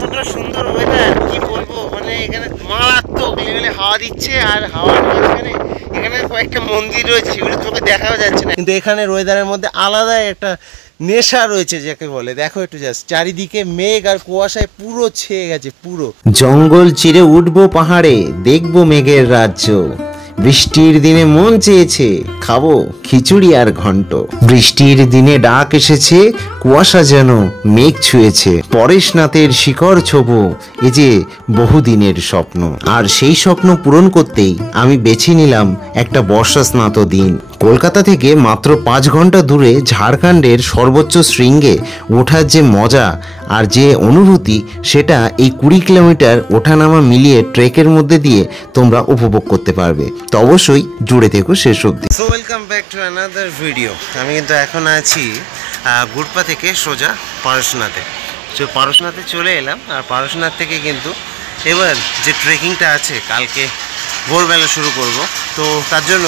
এতটা সুন্দর ওয়েদার কি বলবো, মানে এখানে মারাত্মক লেভেলে হাওয়া দিচ্ছে, আর হাওয়ার মাঝখানে এখানে কয়েকটা মন্দির রয়েছে, সেগুলো চোখে দেখাও যাচ্ছে না, কিন্তু এখানের ওয়েদারের মধ্যে আলাদা একটা নেশা রয়েছে যাকে বলে। দেখো একটু জাস্ট চারিদিকে মেঘ আর কুয়াশায় পুরো ছেয়ে গেছে পুরো। জঙ্গল চিরে উঠবো পাহাড়ে, দেখবো মেঘের রাজ্য। বৃষ্টির দিনে মন চেয়েছে, খাবো খিচুড়ি আর ঘন্ট। বৃষ্টির দিনে ডাক এসেছে, কুয়াশা যেন মেঘ ছুঁয়েছে। পরেশনাথের শিকড় ছোবো, এ যে বহুদিনের স্বপ্ন। আর সেই স্বপ্ন পূরণ করতেই আমি বেছে নিলাম একটা বর্ষা স্নাত দিন। কলকাতা থেকে মাত্র 5 ঘন্টা দূরে ঝাড়খণ্ডের সর্বোচ্চ শৃঙ্গে ওঠার যে মজা আর যে অনুভূতি, সেটা এই 20 কিলোমিটার ওঠানামা মিলিয়ে ট্রেকের মধ্যে দিয়ে তোমরা উপভোগ করতে পারবে। তো অবশ্যই জুড়ে থেকো শেষ অবধি। So welcome back to another video. আমি কিন্তু এখন আছি গুড়পা থেকে সোজা পারশনাথে। তো পারশনাথে চলে এলাম, আর পারশনাথ থেকে কিন্তু এবার যে ট্রেকিংটা আছে কালকে ভোরবেলা শুরু করব। তো তার জন্য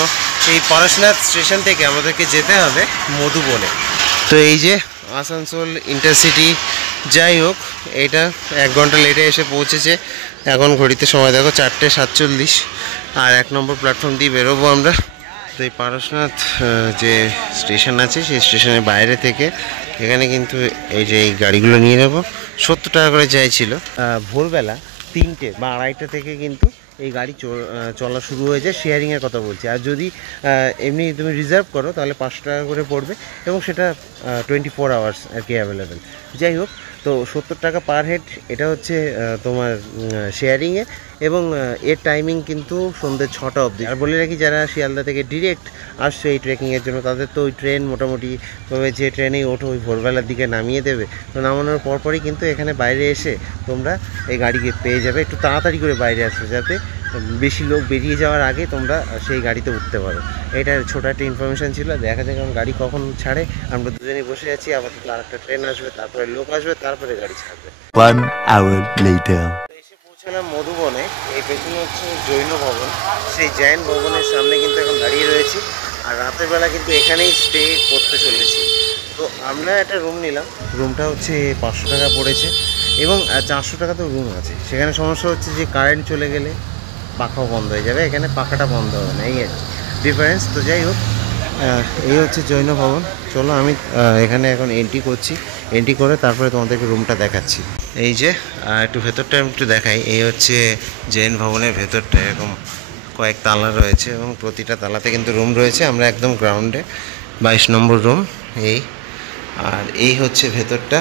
এই পারশনাথ স্টেশন থেকে আমাদেরকে যেতে হবে মধুবনে। তো এই যে আসানসোল ইন্টারসিটি, যাই হোক এটা 1 ঘন্টা লেটে এসে পৌঁছেছে। এখন ঘড়িতে সময় দেখো 4:47, আর 1 নম্বর প্ল্যাটফর্ম দিয়ে বেরোবো আমরা। তো এই পারশনাথ যে স্টেশন আছে সেই স্টেশনের বাইরে থেকে এখানে কিন্তু এই যে এই গাড়িগুলো নিয়ে নেবো। 70 টাকা করে চাইছিল। ভোরবেলা 3টে বা 2:30 থেকে কিন্তু এই গাড়ি চলা শুরু হয়ে যায়। শেয়ারিংয়ের কথা বলছি, আর যদি এমনি তুমি রিজার্ভ করো তাহলে 500 টাকা করে পড়বে, এবং সেটা 24 আওয়ার্স আর কি অ্যাভেলেবেল। যাই হোক, তো 70 টাকা পার হেড, এটা হচ্ছে তোমার শেয়ারিংয়ে, এবং এর টাইমিং কিন্তু সন্ধ্যে 6টা অবধি। আর বলে রাখি, যারা শিয়ালদা থেকে ডিরেক্ট আসছে এই ট্রেকিংয়ের জন্য, তাদের তো ওই ট্রেন মোটামুটি তবে যে ট্রেনেই ওঠো ওই ভোরবেলার দিকে নামিয়ে দেবে। তো নামানোর পরপরই কিন্তু এখানে বাইরে এসে তোমরা এই গাড়িকে পেয়ে যাবে। একটু তাড়াতাড়ি করে বাইরে আসবে, যাতে বেশি লোক বেরিয়ে যাওয়ার আগে তোমরা সেই গাড়িতে উঠতে পারো। এটা ছোটো একটা ইনফরমেশান ছিল। দেখা যায় কারণ গাড়ি কখন ছাড়ে, আমরা দুজনেই বসে আছি, আবার আরেকটা ট্রেন আসবে, তারপরে লোক আসবে, তারপরে গাড়ি ছাড়বে। 1 hour later. এসে পৌঁছালাম মধুবনে। এই পেছনে হচ্ছে জৈন ভবন, সেই জৈন ভবনের সামনে কিন্তু এখন দাঁড়িয়ে রয়েছি, আর রাতের বেলা কিন্তু এখানেই স্টে করতে চলেছি। তো আমরা একটা রুম নিলাম, রুমটা হচ্ছে 500 টাকা পড়েছে, এবং 400 টাকা তো রুম আছে। সেখানে সমস্যা হচ্ছে যে কারেন্ট চলে গেলে পাখাও বন্ধ হয়ে যাবে, এখানে পাখাটা বন্ধ হবে না, এই আর ডিফারেন্স। তো যাই হোক, এই হচ্ছে জৈন ভবন। চলো আমি এখানে এখন এন্ট্রি করছি, এন্ট্রি করে তারপরে তোমাদেরকে রুমটা দেখাচ্ছি। এই যে একটু ভেতরটা আমি একটু দেখাই। এই হচ্ছে জৈন ভবনের ভেতরটা, এরকম কয়েক তালা রয়েছে, এবং প্রতিটা তালাতে কিন্তু রুম রয়েছে। আমরা একদম গ্রাউন্ডে 22 নম্বর রুম এই। আর এই হচ্ছে ভেতরটা।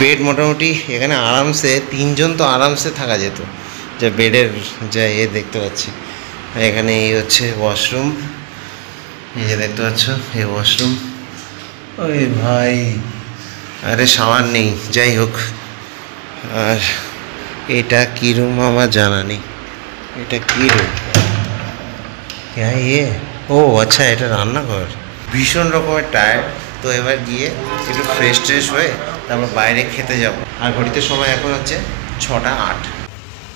বেড মোটামুটি এখানে আরামসে 3 জন তো আরামসে থাকা যেত, যা বেডের যা দেখতে পাচ্ছি। এখানে এই হচ্ছে ওয়াশরুম, এই যে দেখতে পাচ্ছ এই ওয়াশরুম। ওই ভাই, আরে শাওয়ার নেই, যাই হোক। আর এটা কী রুম আমার জানা নেই, এটা কী রুম? হ্যাঁ ও আচ্ছা, এটা রান্নাঘর। ভীষণ রকমের টায়ার্ড, তো এবার গিয়ে একটু ফ্রেশ হয়ে তারপর বাইরে খেতে যাব। আর ঘড়িতে সময় এখন হচ্ছে 6:08।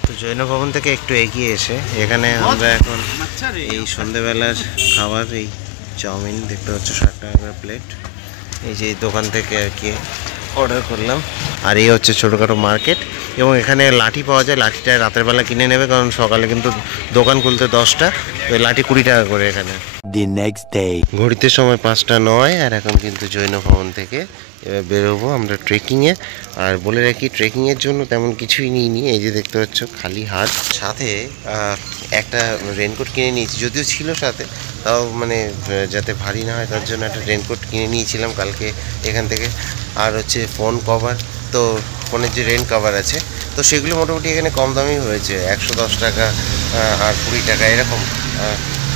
তো জৈন ভবন থেকে একটু এগিয়ে এসে এখানে আমরা এখন এই সন্ধেবেলার খাবার, এই চাউমিন দেখতে পাচ্ছ 60 টাকা করে প্লেট, এই যে দোকান থেকে আর কি অর্ডার করলাম। আর এই হচ্ছে ছোটোখাটো মার্কেট, এবং এখানে লাঠি পাওয়া যায়। লাঠিটা রাতের বেলা কিনে নেবে, কারণ সকালে কিন্তু দোকান খুলতে 10টা, তো লাঠি 20 টাকা করে এখানে। The next day. ঘড়িতে সময় 5:09, আর এখন কিন্তু জৈন ভবন থেকে এবার বেরোবো আমরা ট্রেকিংয়ে। আর বলে রাখি, ট্রেকিংয়ের জন্য তেমন কিছুই নিইনি, এই যে দেখতে পাচ্ছ খালি হাত। সাথে একটা রেনকোট কিনে নিয়েছি, যদিও ছিল সাথে, তাও মানে যাতে ভারী না হয় তার জন্য একটা রেনকোট কিনে নিয়েছিলাম কালকে এখান থেকে। আর হচ্ছে ফোন কভার, তো ফোনের যে রেন কভার আছে, তো সেগুলো মোটামুটি এখানে কম দামেই হয়েছে, 110 টাকা আর 20 টাকা এরকম।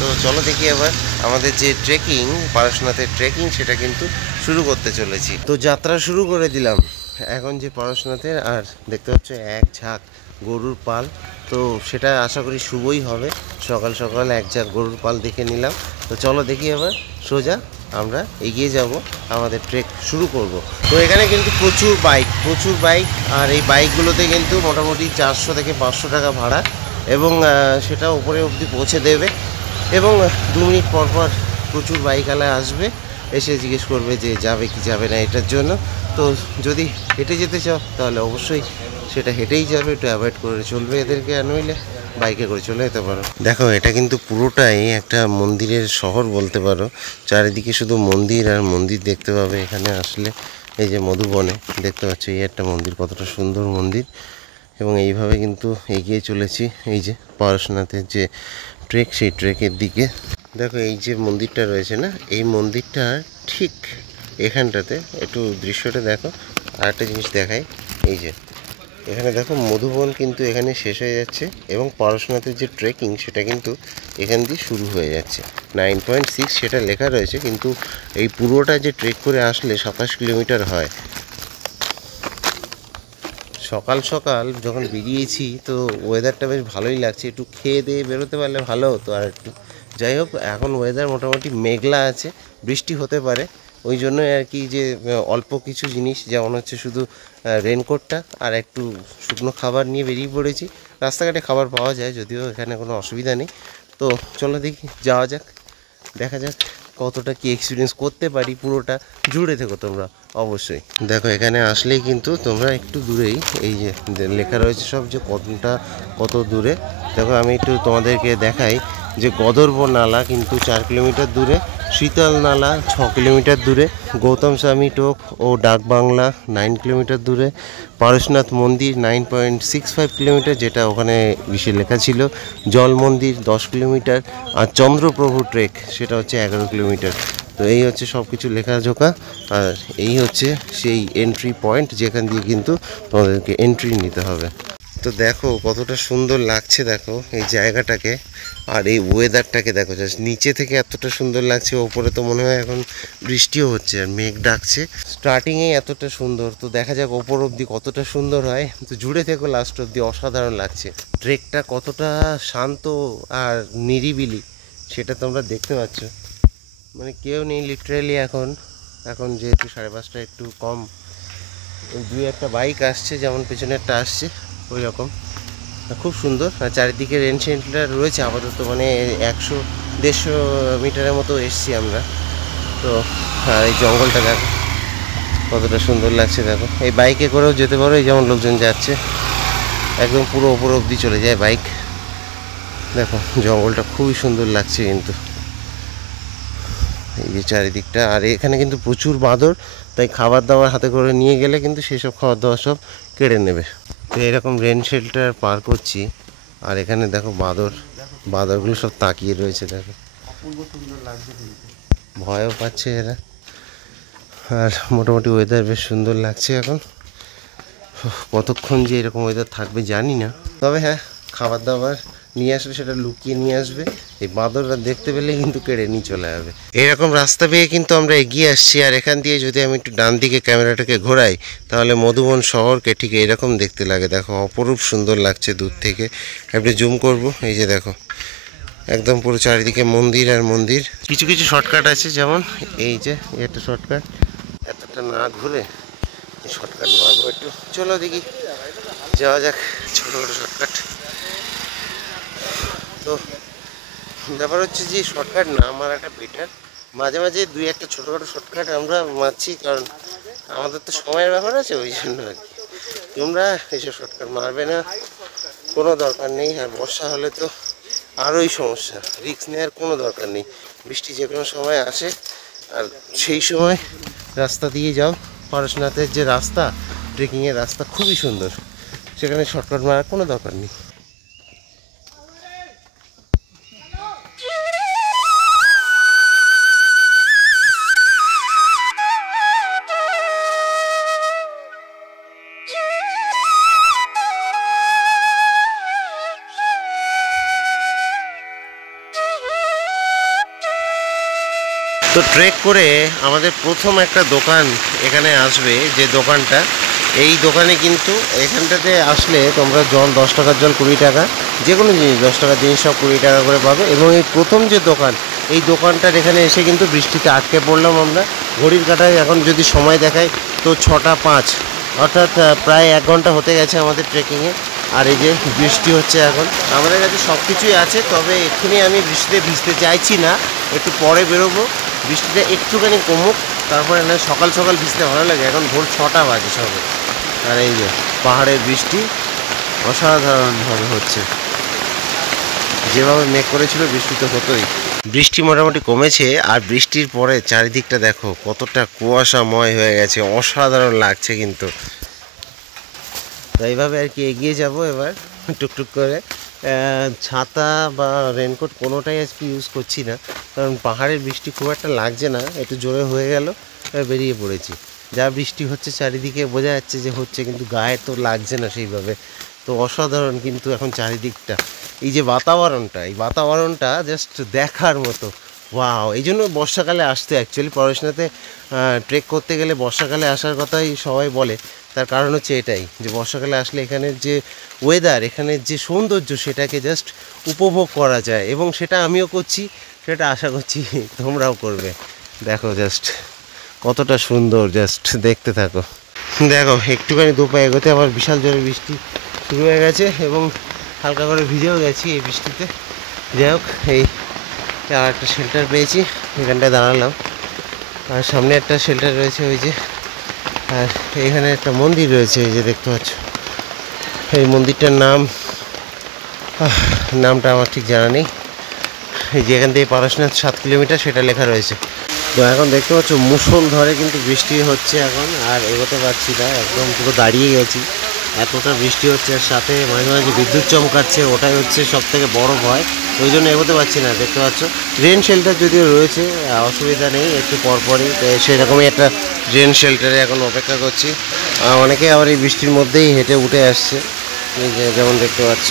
তো চলো দেখি এবার আমাদের যে ট্রেকিং, পারশনাথের ট্রেকিং, সেটা কিন্তু শুরু করতে চলেছি। তো যাত্রা শুরু করে দিলাম এখন যে পারশনাথের। আর দেখতে পাচ্ছ এক ঝাঁক গরুর পাল, তো সেটা আশা করি শুভই হবে। সকাল সকাল এক ঝাঁক গরুর পাল দেখে নিলাম। তো চলো দেখি এবার সোজা আমরা এগিয়ে যাব, আমাদের ট্রেক শুরু করব। তো এখানে কিন্তু প্রচুর বাইক, আর এই বাইকগুলোতে কিন্তু মোটামুটি 400 থেকে 500 টাকা ভাড়া, এবং সেটা উপরে অবধি পৌঁছে দেবে। এবং 2 মিনিট পর পর প্রচুর বাইকওয়ালা আসবে, এসে জিজ্ঞেস করবে যে যাবে কি যাবে না এটার জন্য। তো যদি হেঁটে যেতে চাও তাহলে অবশ্যই সেটা হেঁটেই যাবে, একটু অ্যাভয়েড করে চলবে এদেরকে, আর নইলে বাইকে করে চলে যেতে পারো। দেখো এটা কিন্তু পুরোটাই একটা মন্দিরের শহর বলতে পারো, চারিদিকে শুধু মন্দির আর মন্দির দেখতে পাবে এখানে আসলে। এই যে মধুবনে দেখতে পাচ্ছ এই একটা মন্দির, কতটা সুন্দর মন্দির। এবং এইভাবে কিন্তু এগিয়ে চলেছি এই যে পারশনাথের যে ট্রেক, সেই ট্রেকের দিকে। দেখো এই যে মন্দিরটা রয়েছে না, এই মন্দিরটা ঠিক এখানটাতে একটু দৃশ্যটা দেখো। আর একটা জিনিস দেখাই, এই যে এখানে দেখো মধুবন কিন্তু এখানে শেষ হয়ে যাচ্ছে এবং পারশনাথের যে ট্রেকিং সেটা কিন্তু এখান দিয়ে শুরু হয়ে যাচ্ছে। 9.6 সেটা লেখা রয়েছে, কিন্তু এই পুরোটা যে ট্রেক করে আসলে 27 কিলোমিটার হয়। সকাল সকাল যখন বেরিয়েছি তো ওয়েদারটা বেশ ভালোই লাগছে, একটু খেয়ে দিয়ে বেরোতে পারলে ভালো হতো আর একটু। যাই হোক, এখন ওয়েদার মোটামুটি মেঘলা আছে, বৃষ্টি হতে পারে, ওই জন্যই আর কি যে অল্প কিছু জিনিস, যেমন হচ্ছে শুধু রেনকোটটা আর একটু শুকনো খাবার নিয়ে বেরিয়ে পড়েছি। রাস্তাঘাটে খাবার পাওয়া যায়, যদিও এখানে কোনো অসুবিধা নেই। তো চলো দেখি, যাওয়া যাক, দেখা যাক কতটা কি এক্সপিরিয়েন্স করতে পারি। পুরোটা জুড়ে থেকো তোমরা অবশ্যই। দেখো এখানে আসলেই কিন্তু তোমরা একটু দূরেই এই যে লেখা রয়েছে সব, যে কত দূরে। দেখো আমি একটু তোমাদেরকে দেখাই যে গদর্ভ নালা কিন্তু 4 কিলোমিটার দূরে, শীতল নালা 6 কিলোমিটার দূরে, গৌতম স্বামী টোপ ও ডাকবাংলা 9 কিলোমিটার দূরে, পারশনাথ মন্দির 9.65 কিলোমিটার, যেটা ওখানে বিশে লেখা ছিল, জল মন্দির 10 কিলোমিটার, আর চন্দ্রপ্রভু ট্রেক সেটা হচ্ছে 11 কিলোমিটার। তো এই হচ্ছে সব কিছু লেখাজোখা, আর এই হচ্ছে সেই এন্ট্রি পয়েন্ট যেখান দিয়ে কিন্তু তোমাদেরকে এন্ট্রি নিতে হবে। তো দেখো কতটা সুন্দর লাগছে, দেখো এই জায়গাটাকে আর এই ওয়েদারটাকে দেখো, জাস্ট নিচে থেকে এতটা সুন্দর লাগছে, ওপরে তো মনে হয় এখন বৃষ্টিও হচ্ছে আর মেঘ ডাকছে। স্টার্টিংয়েই এতটা সুন্দর, তো দেখা যাক ওপর অবধি কতটা সুন্দর হয়। তো জুড়ে থেকো লাস্ট অবধি, অসাধারণ লাগছে। ট্রেকটা কতটা শান্ত আর নিরিবিলি সেটা তোমরা দেখতে পাচ্ছ, মানে কেউ নেই লিটারেলি। এখন যেহেতু 5:30 একটু কম, ওই 2-1টা বাইক আসছে, যেমন পেছনেরটা আসছে ওই রকম, খুব সুন্দর। আর চারিদিকে রেন শেল্টার রয়েছে আপাতত, মানে 100-150 মিটারের মতো এসছি আমরা। তো আর এই জঙ্গলটা দেখো কতটা সুন্দর লাগছে, দেখো এই বাইকে করেও যেতে পারো, এই যেমন লোকজন যাচ্ছে একদম পুরো ওপর অবধি চলে যায় বাইক। দেখো জঙ্গলটা খুবই সুন্দর লাগছে কিন্তু এই যে চারিদিকটা। আর এখানে কিন্তু প্রচুর বাঁদর, তাই খাবার দাবার হাতে করে নিয়ে গেলে কিন্তু সেসব খাবার দাবার সব কেড়ে নেবে। তো এরকম রেন শেল্টার পার করছি, আর এখানে দেখো বাঁদরগুলো সব তাকিয়ে রয়েছে, দেখো ভয়ও পাচ্ছে এরা। আর মোটামুটি ওয়েদার বেশ সুন্দর লাগছে এখন। কতক্ষণ যে এরকম ওয়েদার থাকবে জানি না, তবে হ্যাঁ খাবার দাবার নিয়ে আসলে সেটা লুকিয়ে নিয়ে আসবে, এই বাঁদররা দেখতে পেলে কিন্তু কেড়ে নিয়ে চলে যাবে। এরকম রাস্তা পেয়ে কিন্তু আমরা এগিয়ে আসছি, আর এখান দিয়ে যদি আমি একটু ডান দিকে ক্যামেরাটাকে ঘোরাই তাহলে মধুবন শহরকে ঠিক এরকম দেখতে লাগে। দেখো অপরূপ সুন্দর লাগছে দূর থেকে, একটু জুম করব, এই যে দেখো একদম পুরো চারিদিকে মন্দির আর মন্দির। কিছু কিছু শর্টকাট আছে, যেমন এই যে একটা শর্টকাট, এতটা না ঘুরে শর্টকাট মারবো একটু। চলো দেখি যাওয়া যাক, ছোটো ছোটো শর্টকাট। তো ব্যাপার হচ্ছে যে শর্টকাট না আমার একটা বেটার, মাঝে মাঝে 2-1টা ছোটোখাটো শর্টকাট আমরা মারছি, কারণ আমাদের তো সময়ের ব্যাপার আছে, ওই জন্য আর কি। তোমরা এইসব শর্টকাট মারবে না, কোনো দরকার নেই। আর বর্ষা হলে তো আরোই সমস্যা, রিস্ক নেওয়ার কোনো দরকার নেই। বৃষ্টি যে কোনো সময় আসে, আর সেই সময় রাস্তা দিয়ে যাও। পারশনাথের যে রাস্তা, ট্রেকিংয়ের রাস্তা খুবই সুন্দর, সেখানে শর্টকাট মারার কোনো দরকার নেই। তো ট্রেক করে আমাদের প্রথম একটা দোকান এখানে আসবে, যে দোকানটা, এই দোকানে কিন্তু এখানটাতে আসলে তোমরা জল 10 টাকার জল 20 টাকা, যে কোনো জিনিস 10 টাকার জিনিস সব 20 টাকা করে পাবে। এবং এই প্রথম যে দোকান, এই দোকানটার এখানে এসে কিন্তু বৃষ্টিতে আটকে পড়লাম আমরা। ঘড়ির কাঁটায় এখন যদি সময় দেখায় তো 6:05, অর্থাৎ প্রায় 1 ঘন্টা হতে গেছে আমাদের ট্রেকিংয়ে। আর এই যে বৃষ্টি হচ্ছে এখন, আমাদের কাছে সব কিছুই আছে, তবে এক্ষুনি আমি বৃষ্টিতে ভিজতে চাইছি না, একটু পরে বেরোবো, বৃষ্টিটা একটুখানি কমুক তারপরে না সকাল সকাল ভিজতে ভালো লাগে। এখন ভোর 6টা বাজে সবে, আর এই যে পাহাড়ের বৃষ্টি অসাধারণভাবে হচ্ছে। যেভাবে মেঘ করেছিল বৃষ্টি তো হতোই। বৃষ্টি মোটামুটি কমেছে, আর বৃষ্টির পরে চারিদিকটা দেখো কতটা কুয়াশাময় হয়ে গেছে, অসাধারণ লাগছে কিন্তু। তো এইভাবে আর কি এগিয়ে যাব এবার টুকটুক করে। ছাতা বা রেনকোট কোনোটাই আজকে ইউজ করছি না, কারণ পাহাড়ের বৃষ্টি খুব একটা লাগছে না, একটু জোরে হয়ে গেল, বেরিয়ে পড়েছি। যা বৃষ্টি হচ্ছে চারিদিকে বোঝা যাচ্ছে যে হচ্ছে, কিন্তু গায়ে তো লাগছে না সেইভাবে। তো অসাধারণ কিন্তু এখন চারিদিকটা, এই যে বাতাবরণটা, এই বাতাবরণটা জাস্ট দেখার মতো। ওয়াও! এই জন্য বর্ষাকালে আসতে, অ্যাকচুয়ালি পড়াশোনাতে ট্রেক করতে গেলে বর্ষাকালে আসার কথাই সবাই বলে। তার কারণ হচ্ছে এটাই, যে বর্ষাকালে আসলে এখানের যে ওয়েদার, এখানের যে সৌন্দর্য, সেটাকে জাস্ট উপভোগ করা যায়, এবং সেটা আমিও করছি, সেটা আশা করছি তোমরাও করবে। দেখো জাস্ট কতটা সুন্দর, জাস্ট দেখতে থাকো। দেখো একটুখানি দুপায়ে এগোতে আবার বিশাল জোরে বৃষ্টি শুরু হয়ে গেছে, এবং হালকা করে ভিজেও গেছি এই বৃষ্টিতে। যাই হোক, এই আর একটা শেল্টার পেয়েছি, এখানটায় দাঁড়ালাম। আর সামনে একটা শেল্টার রয়েছে ওই যে, আর এখানে একটা মন্দির রয়েছে, এই যে দেখতে পাচ্ছ। এই মন্দিরটার নামটা আমার ঠিক জানা নেই। এই যে এখান থেকে পড়াশোনা 7 কিলোমিটার সেটা লেখা রয়েছে। তো এখন দেখতে পাচ্ছ মুষলধারে কিন্তু বৃষ্টি হচ্ছে এখন, আর এগোতে পারছি না, একদম পুরো দাঁড়িয়ে গেছি, এতটা বৃষ্টি হচ্ছে। আর সাথে মাঝে মাঝে বিদ্যুৎ চমকাচ্ছে, ওটাই হচ্ছে সব থেকে বড় ভয়, ওই জন্য এগোতে পারছি না। দেখতে পাচ্ছ রেন শেল্টার যদিও রয়েছে, অসুবিধা নেই, একটু পরপরই সেরকমই একটা রেন শেল্টারে এখন অপেক্ষা করছি। অনেকে আবার এই বৃষ্টির মধ্যেই হেঁটে উঠে আসছে, এই যে যেমন দেখতে পাচ্ছ।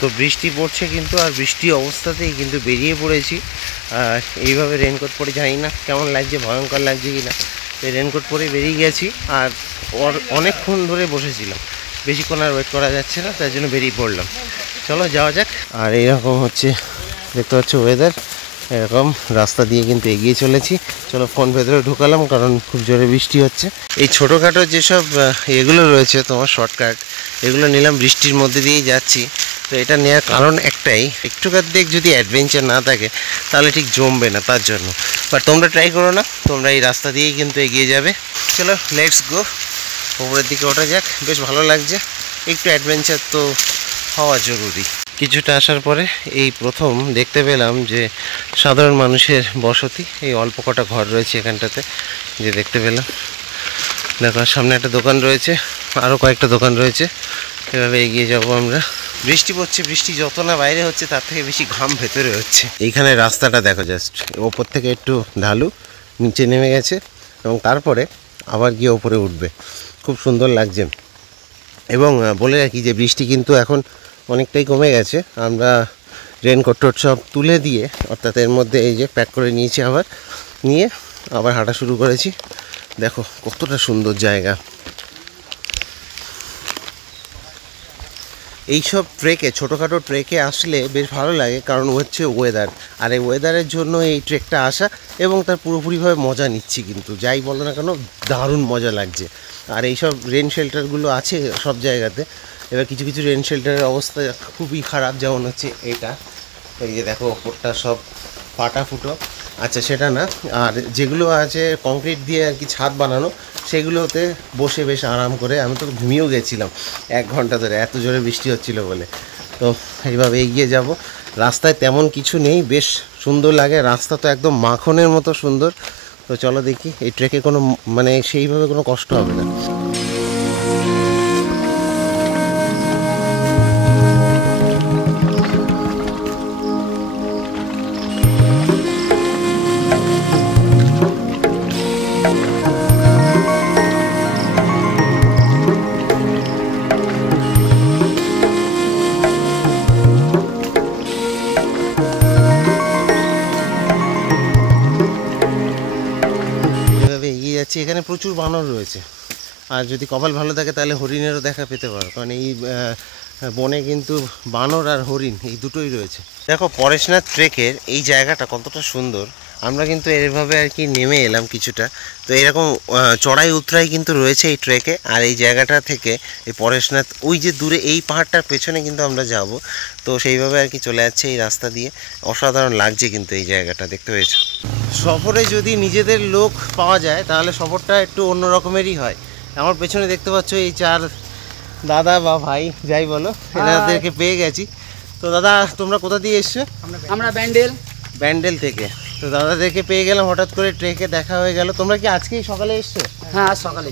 তো বৃষ্টি পড়ছে কিন্তু, আর বৃষ্টি অবস্থাতেই কিন্তু বেরিয়ে পড়েছি। আর এইভাবে রেনকোট পরে, জানি না কেমন লাগছে, ভয়ঙ্কর লাগছে কি না, এই রেনকোট পরে বেরিয়ে গেছি। আর অনেকক্ষণ ধরে বসেছিলাম, বেশিক্ষণ আর ওয়েট করা যাচ্ছে না, তার জন্য বেরিয়ে পড়লাম। চলো যাওয়া যাক। আর এইরকম হচ্ছে দেখতে পাচ্ছ ওয়েদার, এরকম রাস্তা দিয়ে কিন্তু এগিয়ে চলেছি। চলো ফোন ভেতরে ঢুকালাম, কারণ খুব জোরে বৃষ্টি হচ্ছে। এই ছোটোখাটো যেসব এগুলো রয়েছে তোমার শর্টকাট, এগুলো নিলাম, বৃষ্টির মধ্যে দিয়েই যাচ্ছি। তো এটা নেওয়ার কারণ একটাই, একটুকার দেখ যদি অ্যাডভেঞ্চার না থাকে তাহলে ঠিক জমবে না, তার জন্য। বাট তোমরা ট্রাই করো না, তোমরা এই রাস্তা দিয়েই কিন্তু এগিয়ে যাবে। চলো লেটস গো, উপরের দিকে ওঠা যাক। বেশ ভালো লাগছে, একটু অ্যাডভেঞ্চার তো হওয়া জরুরি। কিছুটা আসার পরে এই প্রথম দেখতে পেলাম যে সাধারণ মানুষের বসতি, এই অল্প কটা ঘর রয়েছে এখানটাতে, যে দেখতে পেলাম। দেখো সামনে একটা দোকান রয়েছে, আরও কয়েকটা দোকান রয়েছে, এভাবে এগিয়ে যাব আমরা। বৃষ্টি পড়ছে, বৃষ্টি যত না বাইরে হচ্ছে তার থেকে বেশি ঘাম ভেতরে হচ্ছে। এইখানে রাস্তাটা দেখো জাস্ট, ওপর থেকে একটু ঢালু, নিচে নেমে গেছে, এবং তারপরে আবার গিয়ে ওপরে উঠবে, খুব সুন্দর লাগছে। এবং বলে রাখি যে বৃষ্টি কিন্তু এখন অনেকটাই কমে গেছে। আমরা রেনকোট সব তুলে দিয়ে, অর্থাৎ এর মধ্যে এই যে প্যাক করে নিয়েছি, নিয়ে আবার হাঁটা শুরু করেছি। দেখো কতটা সুন্দর জায়গা। এইসব ট্রেকে, ছোটোখাটো ট্রেকে আসলে বেশ ভালো লাগে, কারণ হচ্ছে ওয়েদার, আর এই ওয়েদারের জন্য এই ট্রেকটা আসা, এবং তার পুরোপুরিভাবে মজা নিচ্ছি। কিন্তু যাই বলো না কেন, দারুণ মজা লাগছে। আর এইসব রেন শেল্টারগুলো আছে সব জায়গাতে, এবার কিছু কিছু রেন শেল্টারের অবস্থা খুবই খারাপ, যেমন হচ্ছে এটা, এই যে দেখো ওপরটা সব ফাটা ফুটো। আচ্ছা সেটা না, আর যেগুলো আছে কংক্রিট দিয়ে আর কি ছাদ বানানো, সেগুলোতে বসে বেশ আরাম করে, আমি তো ঘুমিয়েও গেছিলাম 1 ঘন্টা ধরে, এত জোরে বৃষ্টি হচ্ছিল বলে। তো এইভাবে এগিয়ে যাব। রাস্তায় তেমন কিছু নেই, বেশ সুন্দর লাগে, রাস্তা তো একদম মাখনের মতো সুন্দর। তো চলো দেখি, এই ট্রেকে কোনো মানে সেইভাবে কোনো কষ্ট হবে না। এখানে প্রচুর বানর রয়েছে, আর যদি কপাল ভালো থাকে তাহলে হরিণেরও দেখা পেতে পারো, কারণ এই বনে কিন্তু বানর আর হরিণ এই দুটোই রয়েছে। দেখো পরেশনাথ ট্রেকের এই জায়গাটা কতটা সুন্দর। আমরা কিন্তু এভাবে আর কি নেমে এলাম কিছুটা, তো এরকম চড়াই উতরাই কিন্তু রয়েছে এই ট্রেকে। আর এই জায়গাটা থেকে এই পরেশনাথ ওই যে দূরে এই পাহাড়টার পেছনে কিন্তু আমরা যাব, তো সেইভাবে আর কি চলে যাচ্ছে এই রাস্তা দিয়ে। অসাধারণ লাগছে কিন্তু এই জায়গাটা, দেখতে পেয়েছো। সফরে যদি নিজেদের লোক পাওয়া যায় তাহলে সফরটা একটু অন্য রকমেরই হয়। আমার পেছনে দেখতে পাচ্ছ এই 4 দাদা বা ভাই যাই বলো, এনাদেরকে পেয়ে গেছি। তো দাদা তোমরা কোথা দিয়ে এসছো? আমরা ব্যান্ডেল থেকে। তো দাদাদেরকে পেয়ে গেলাম, হঠাৎ করে ট্রেকে দেখা হয়ে গেল। তোমরা কি আজকেই সকালে এসছো? হ্যাঁ, সকালে।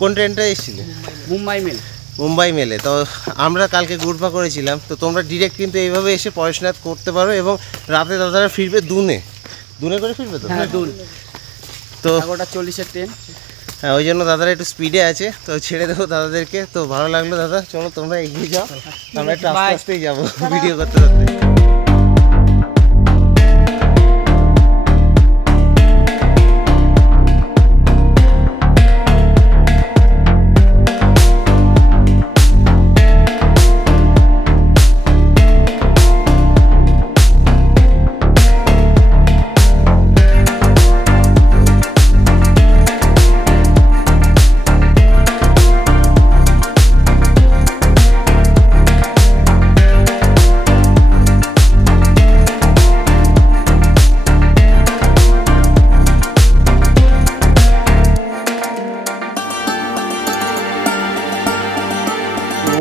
কোন ট্রেনটা এসেছিলে? মুম্বাই মেলে। তো আমরা কালকে গুড়পা করেছিলাম, তো তোমরা ডিরেক্ট কিন্তু এইভাবে এসে পরেশনাথ করতে পারো। এবং রাতে দাদারা ফিরবে দুনে করে ফিরবে তো। হ্যাঁ, তো 11:40-এর ট্রেন। হ্যাঁ, ওই জন্য দাদারা একটু স্পিডে আছে, তো ছেড়ে দেবো দাদাদেরকে। তো ভালো লাগলো দাদা, চলো তোমরা এগিয়ে যাও, আমরা একটু আস্তে আস্তেই যাবো ভিডিও করতে করতে।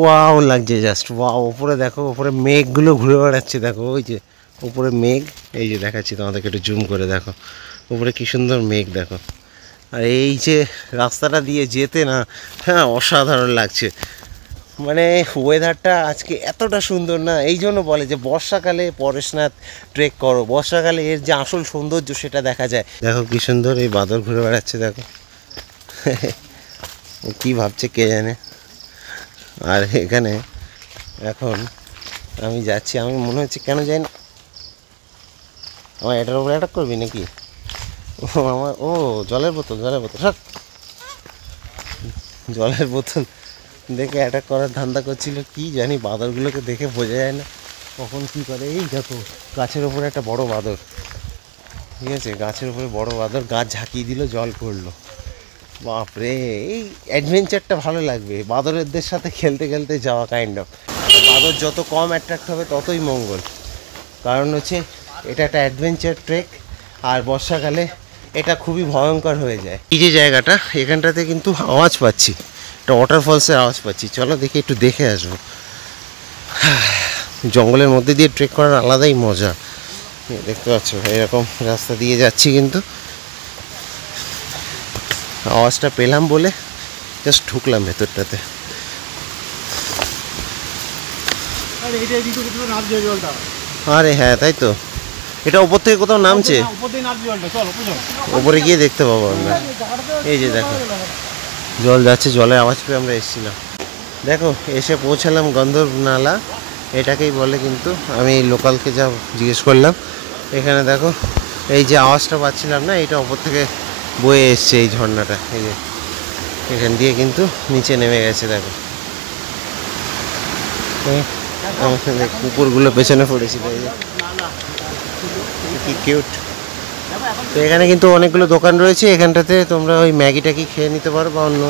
ওয়াও লাগছে, জাস্ট ওয়াও। উপরে দেখো, উপরে মেঘগুলো ঘুরে বেড়াচ্ছে, দেখো ওই যে উপরে মেঘ। এই যে দেখাচ্ছি তোমাদেরকে, একটু জুম করে দেখো উপরে কি সুন্দর মেঘ দেখো। আর এই যে রাস্তাটা দিয়ে যেতে না, হ্যাঁ অসাধারণ লাগছে। মানে ওয়েদারটা আজকে এতটা সুন্দর না, এই জন্য বলে যে বর্ষাকালে পরেশনাথ ট্রেক করো, বর্ষাকালে এর যে আসল সৌন্দর্য সেটা দেখা যায়। দেখো কি সুন্দর এই বাদর ঘুরে বেড়াচ্ছে, দেখো কি ভাবছে কে জানে। আর এখানে এখন আমি যাচ্ছি, আমি মনে হচ্ছে কেন যাই না, আমার এটার উপরে অ্যাটাক করবি নাকি? আমার জলের বোতল সব জলের বোতল দেখে অ্যাটাক করার ধান্দা করছিল। কি জানি, বাদরগুলোকে দেখে বোঝা যায় না কখন কী করে। এই দেখো গাছের ওপরে একটা বড় বাদর, ঠিক আছে, গাছের উপরে বড় বাদর, গাছ ঝাঁকিয়ে দিল, জল পড়লো। বাপরে, এই অ্যাডভেঞ্চারটা ভালো লাগবে, বাদরদের সাথে খেলতে খেলতে যাওয়া কাইন্ড অফ। বাদর যত কম অ্যাট্রাক্ট হবে ততই মঙ্গল, কারণ হচ্ছে এটা একটা অ্যাডভেঞ্চার ট্রেক। আর বর্ষাকালে এটা খুবই ভয়ঙ্কর হয়ে যায়। এই যে জায়গাটা, এখানটাতে কিন্তু আওয়াজ পাচ্ছি, একটা ওয়াটারফলসের আওয়াজ পাচ্ছি। চলো দেখি, একটু দেখে আসবো। জঙ্গলের মধ্যে দিয়ে ট্রেক করার আলাদাই মজা। দেখতে পাচ্ছ এরকম রাস্তা দিয়ে যাচ্ছি, কিন্তু আওয়াজটা পেলাম বলে জাস্ট ঢুকলাম ভেতরটাতে। আরে হ্যাঁ, তাই তো, এটা ওপর থেকে কোথাও নামছে, ওপরে গিয়ে দেখতে পাবো আমরা। এই যে দেখো জল যাচ্ছে, জলের আওয়াজ পেয়ে আমরা এসেছিলাম। দেখো এসে পৌঁছালাম গন্ধর্ব নালা, এটাকেই বলে। কিন্তু আমি লোকালকে যা জিজ্ঞেস করলাম, এখানে দেখো এই যে আওয়াজটা পাচ্ছিলাম না, এটা ওপর থেকে বয়ে এসছে এই ঝর্ণাটা। এই যে এখান দিয়ে কিন্তু নিচে নেমে গেছে, দেখো কুকুরগুলো পেছনে পড়েছিল, এই যে কি কিউট। তো এখানে কিন্তু অনেকগুলো দোকান রয়েছে, এখানটাতে তোমরা ওই ম্যাগি ট্যাগি খেয়ে নিতে পারো, বা অন্য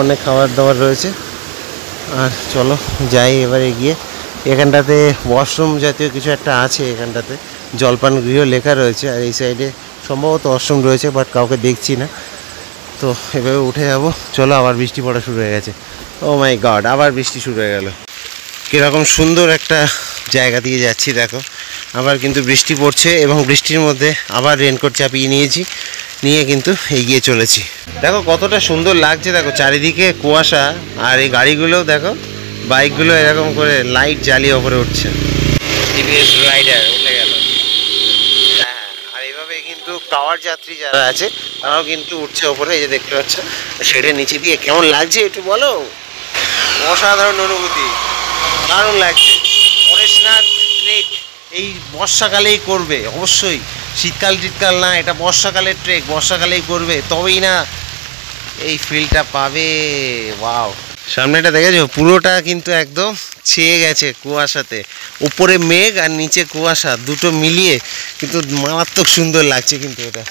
অনেক খাবার দাবার রয়েছে। আর চলো যাই এবার এগিয়ে। এখানটাতে ওয়াশরুম জাতীয় কিছু একটা আছে, এখানটাতে জলপান গৃহ লেখা রয়েছে। আর এই সাইডে সম্ভবত ওয়াশরুম রয়েছে, বাট কাউকে দেখছি না। তো এভাবে উঠে যাবো। চলো, আবার বৃষ্টি পড়া শুরু হয়ে গেছে। ও মাই গড, আবার বৃষ্টি শুরু হয়ে গেল। কীরকম সুন্দর একটা জায়গা দিয়ে যাচ্ছি, দেখো আবার কিন্তু বৃষ্টি পড়ছে, এবং বৃষ্টির মধ্যে আবার রেনকোট চাপিয়ে নিয়েছি, নিয়ে কিন্তু এগিয়ে চলেছি। দেখো কতটা সুন্দর লাগছে, দেখো চারিদিকে কুয়াশা। আর এই গাড়িগুলোও দেখো, বাইকগুলো এরকম করে লাইট জ্বালিয়ে ওপরে উঠছে। টিভিএস রাইডার উঠে গেল। হ্যাঁ, আর এইভাবে কিন্তু টাওয়ার যাত্রী যারা আছে তারাও কিন্তু উঠছে ওপরে, এই যে দেখতে পাচ্ছ। সেটার নিচে দিয়ে কেমন লাগছে একটু বলো। অসাধারণ অনুভূতি, দারুণ লাগছে। পরেশনাথ ট্রেক এই বর্ষাকালেই করবে অবশ্যই, শীতকাল টিতকাল না, এটা বর্ষাকালের ট্রেক, বর্ষাকালেই করবে, তবেই না এই ফিলটা পাবে। ওয়াও, সামনেটা দেখেছো পুরোটা কিন্তু একদম ছেয়ে গেছে কুয়াশাতে, উপরে মেঘ আর নিচে কুয়াশা দুটো মিলিয়ে কিন্তু মারাত্মক সুন্দর লাগছে, কিন্তু এটা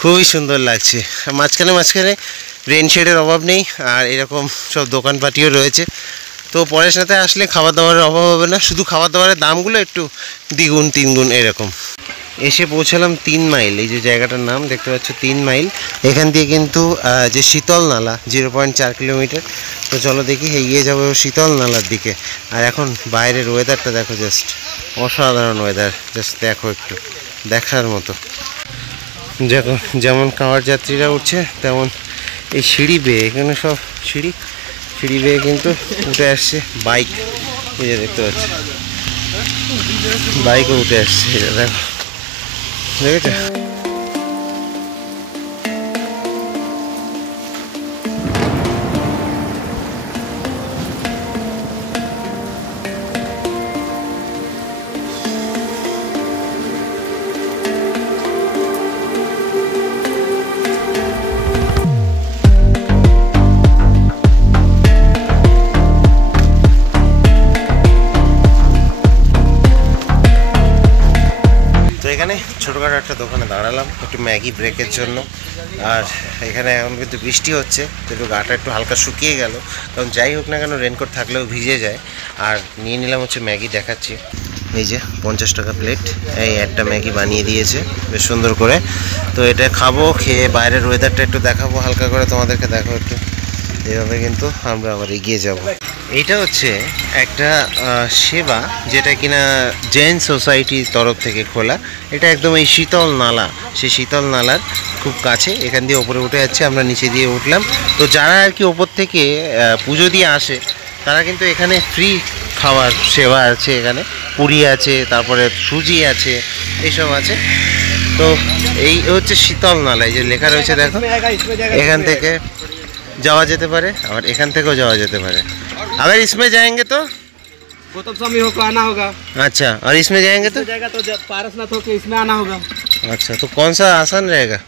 খুবই সুন্দর লাগছে। মাঝখানে মাঝখানে রেনশেডের অভাব নেই, আর এরকম সব দোকানপাটিও রয়েছে। তো পরেশনাথে আসলে খাবার দাবারের অভাব হবে না, শুধু খাবার দাবারের দামগুলো একটু দ্বিগুণ তিনগুণ এরকম। এসে পৌঁছালাম 3 মাইল, এই যে জায়গাটার নাম দেখতে পাচ্ছ 3 মাইল। এখান দিয়ে কিন্তু যে শীতল নালা 0.4 কিলোমিটার। তো চলো দেখি এগিয়ে যাবো শীতল নালার দিকে। আর এখন বাইরের ওয়েদারটা দেখো, জাস্ট অসাধারণ ওয়েদার, জাস্ট দেখো একটু দেখার মতো। যেমন কাঁওয়ার যাত্রীরা উঠছে তেমন এই সিঁড়ি বেয়ে, এখানে সব সিঁড়ি বেয়ে কিন্তু উঠে আসছে বাইক, এই যে দেখতে পাচ্ছি বাইকও উঠে আসছে, এটা দেখো দেখেছো। এখানে ছোটোখাটো একটা দোকানে দাঁড়ালাম একটু ম্যাগি ব্রেকের জন্য। আর এখানে এখন কিন্তু বৃষ্টি হচ্ছে, তো একটু গাটা একটু হালকা শুকিয়ে গেল, কারণ যাই হোক না কেন রেনকোট থাকলেও ভিজে যায়। আর নিয়ে নিলাম হচ্ছে ম্যাগি, দেখাচ্ছি এই যে 50 টাকা প্লেট, এই একটা ম্যাগি বানিয়ে দিয়েছে বেশ সুন্দর করে। তো এটা খাবো, খেয়ে বাইরের ওয়েদারটা একটু দেখাবো হালকা করে তোমাদেরকে, দেখো একটু এভাবে কিন্তু আমরা আবার এগিয়ে যাব। এইটা হচ্ছে একটা সেবা যেটা কিনা জৈন সোসাইটির তরফ থেকে খোলা। এটা একদম এই শীতল নালা, সেই শীতল নালার খুব কাছে, এখান দিয়ে ওপরে উঠে যাচ্ছে, আমরা নিচে দিয়ে উঠলাম। তো যারা আর কি ওপর থেকে পুজো দিয়ে আসে তারা কিন্তু এখানে ফ্রি খাওয়ার সেবা আছে, এখানে পুরি আছে, তারপরে সুজি আছে, এইসব আছে। তো এই হচ্ছে শীতল নালা, এই যে লেখা রয়েছে দেখো, এখান থেকে যাওয়া যেতে পারে, আবার এখান থেকেও যাওয়া যেতে পারে। अगर इसमें जाएंगे तो गौतम स्वामी होकर आना होगा। अच्छा, और इसमें जाएंगे तो जाएगा तो पारसनाथ होकर इसमें आना होगा। अच्छा, तो कौन सा आसान रहेगा?